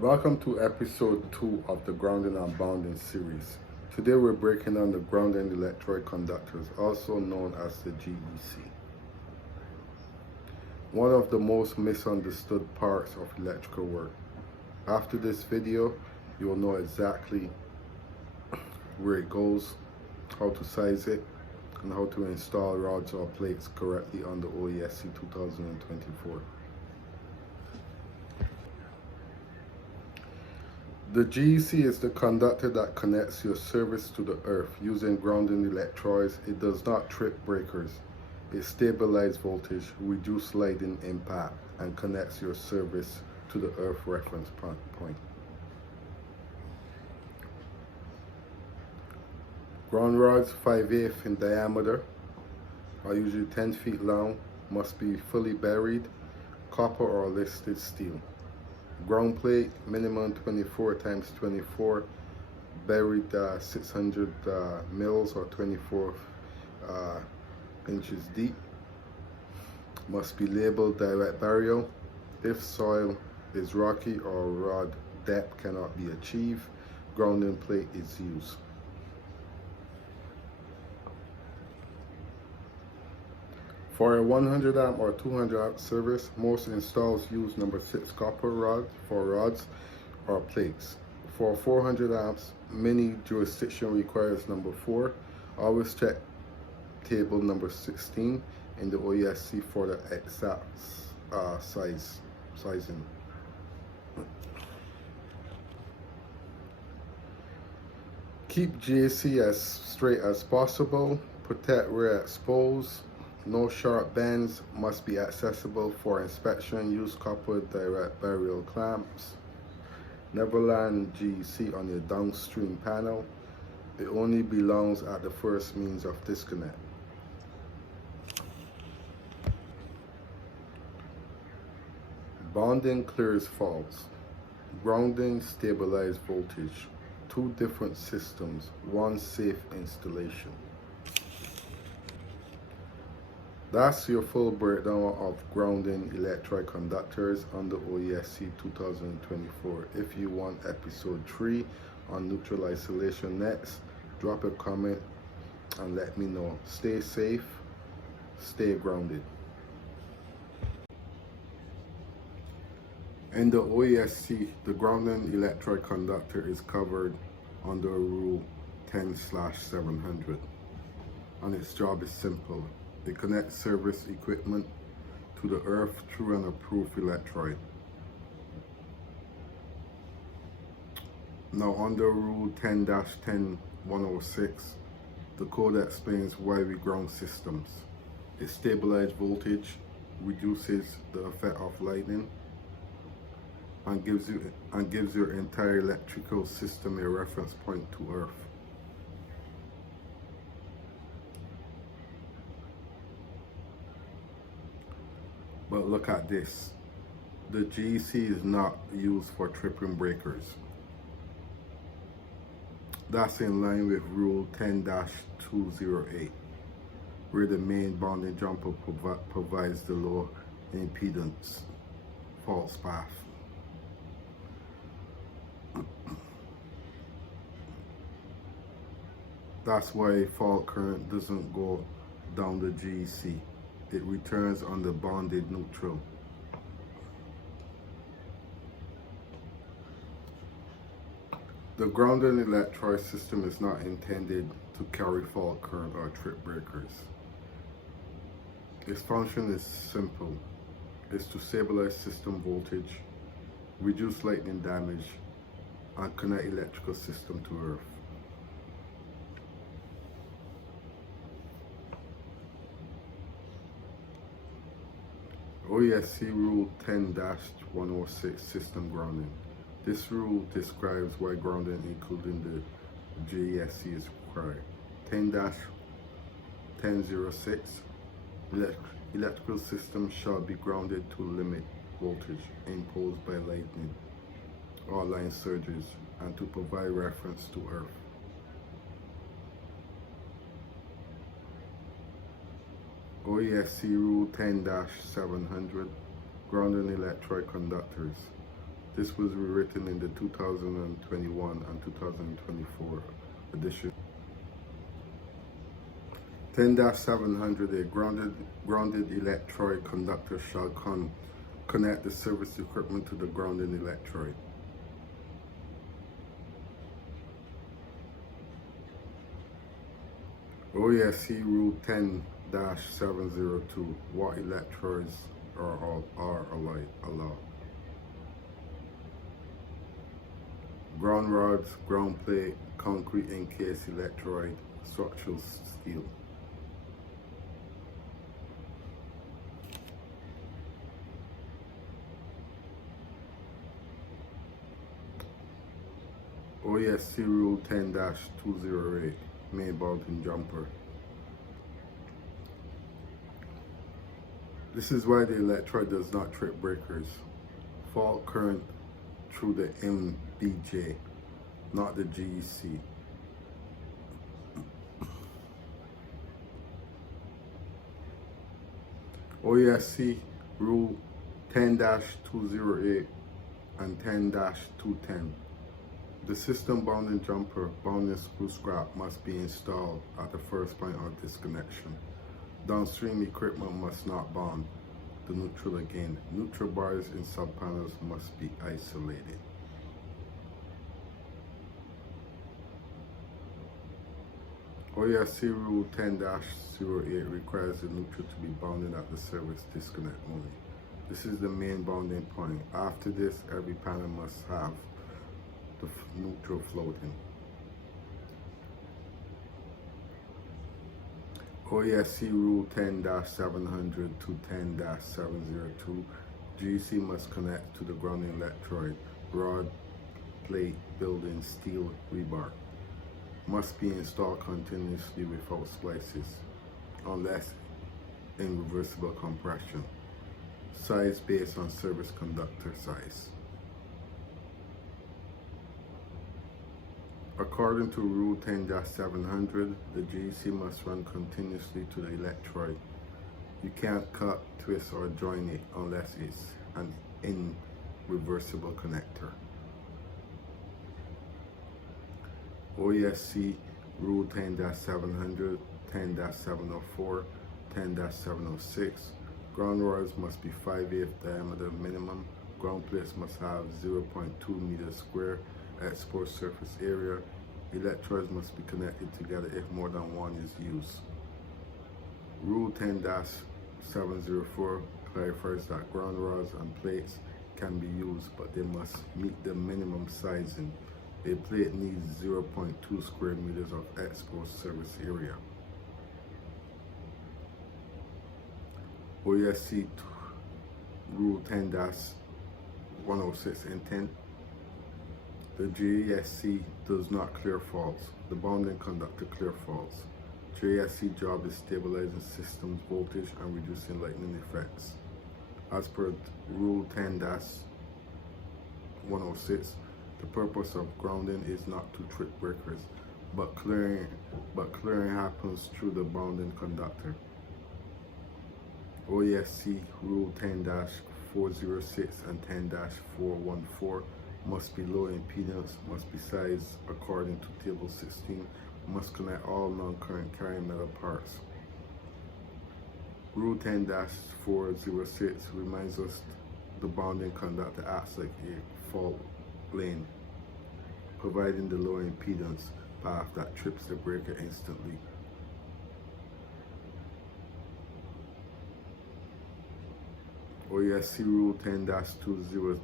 Welcome to episode 2 of the Grounding and Bounding series. Today we're breaking down the grounding electrode conductors, also known as the GEC. One of the most misunderstood parts of electrical work. After this video, you will know exactly where it goes, how to size it, and how to install rods or plates correctly on the OESC 2024. The GEC is the conductor that connects your service to the earth using grounding electrodes. It does not trip breakers. It stabilizes voltage, reduces lightning impact, and connects your service to the earth reference point. Ground rods 5/8 in diameter are usually 10 feet long, must be fully buried, copper or listed steel. Ground plate minimum 24 times 24, buried 600 mils or 24 inches deep. Must be labeled direct burial. If soil is rocky or rod depth cannot be achieved, grounding plate is used. For a 100 amp or 200 amp service, most installs use number 6 copper rod for rods or plates. For 400 amps, many jurisdiction requires number 4. Always check table number 16 in the OESC for the exact sizing. Keep GEC as straight as possible. Protect where exposed. No sharp bends, must be accessible for inspection. Use copper direct burial clamps. Never land GEC on your downstream panel. It only belongs at the first means of disconnect. Bonding clears faults. Grounding stabilizes voltage. 2 different systems, 1 safe installation. That's your full breakdown of grounding electrode conductors on the OESC 2024. If you want episode 3 on neutral isolation next, drop a comment and let me know. Stay safe, stay grounded. In the OESC, the grounding electrode conductor is covered under Rule 10/700, and its job is simple. It connects service equipment to the earth through an approved electrode. Now under Rule 10-10-106, the code explains why we ground systems. It stabilizes voltage, reduces the effect of lightning, and gives your entire electrical system a reference point to earth. But look at this. The GEC is not used for tripping breakers. That's in line with Rule 10-208, where the main bonding jumper provides the low impedance false path. That's why fault current doesn't go down the GEC. It returns on the bonded neutral. The grounding electrode system is not intended to carry fault current or trip breakers. Its function is simple. It's to stabilize system voltage, reduce lightning damage, and connect electrical system to earth. OESC Rule 10-106 System Grounding. This rule describes why grounding, including the GEC, is required. 10-1006 Electrical system shall be grounded to limit voltage imposed by lightning or line surges and to provide reference to earth. OESC Rule 10-700 Grounding Electrode Conductors. This was rewritten in the 2021 and 2024 edition. 10-700, a grounded electrode conductor shall connect the service equipment to the grounding electrode. OESC Rule 10-702, what electrodes are allowed. Ground rods, ground plate, concrete encased electrode, structural steel. OESC Rule 10-208, main bolting jumper. This is why the electrode does not trip breakers. Fault current through the MBJ, not the GEC. OESC Rule 10-208 and 10-210. The system bounding jumper bounding screw scrap must be installed at the first point of disconnection. Downstream equipment must not bond the neutral again. Neutral bars in sub-panels must be isolated. OESC Rule 10-08 requires the neutral to be bounded at the service disconnect only. This is the main bounding point. After this, every panel must have the neutral floating. OESC Rule 10-700 to 10-702, GEC must connect to the grounding electrode, rod, plate, building, steel, rebar. Must be installed continuously without splices, unless in reversible compression. Size based on service conductor size. According to Rule 10-700, the GEC must run continuously to the electrode. You can't cut, twist, or join it unless it's an irreversible connector. OESC Rule 10-700, 10-704, 10-706. Ground rods must be 5/8 diameter minimum. Ground plates must have 0.2 meters square export surface area. Electrodes must be connected together if more than one is used. Rule 10-704 clarifies that ground rods and plates can be used, but they must meet the minimum sizing. A plate needs 0.2 square meters of exposed surface area. OESC Rule 10-106 and 10. The GESC does not clear faults. The bounding conductor clear faults. GESC job is stabilizing systems voltage and reducing lightning effects. As per Rule 10-106, the purpose of grounding is not to trip breakers, but clearing happens through the bounding conductor. OESC Rule 10-406 and 10-414 must be low impedance, must be sized according to Table 16, must connect all non-current carrying metal parts. Rule 10-406 reminds us the bounding conductor acts like a fault lane, providing the low impedance path that trips the breaker instantly. OESC Rule 10-208